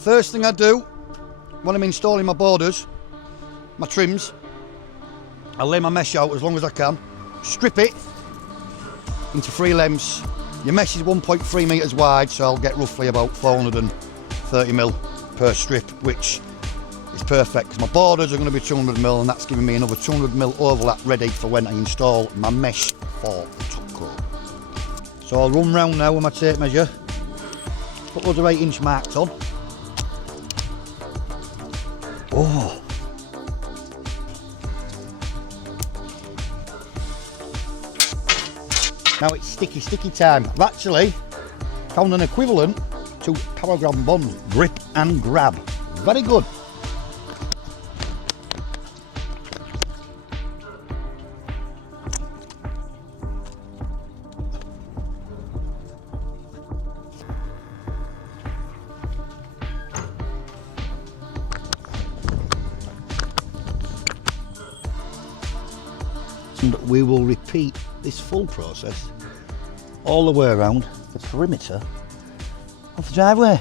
First thing I do when I'm installing my borders, my trims, I lay my mesh out as long as I can, strip it into 3 lengths. Your mesh is 1.3 metres wide, so I'll get roughly about 430mm per strip, which is perfect because my borders are going to be 200mm, and that's giving me another 200mm overlap ready for when I install my mesh for the top coat. So I'll run round now with my tape measure, put loads of 8-inch marks on. Oh! Now it's sticky time. I've actually found an equivalent to Power Grab Bond, grip and grab. Very good. And we will repeat this full process all the way around the perimeter of the driveway.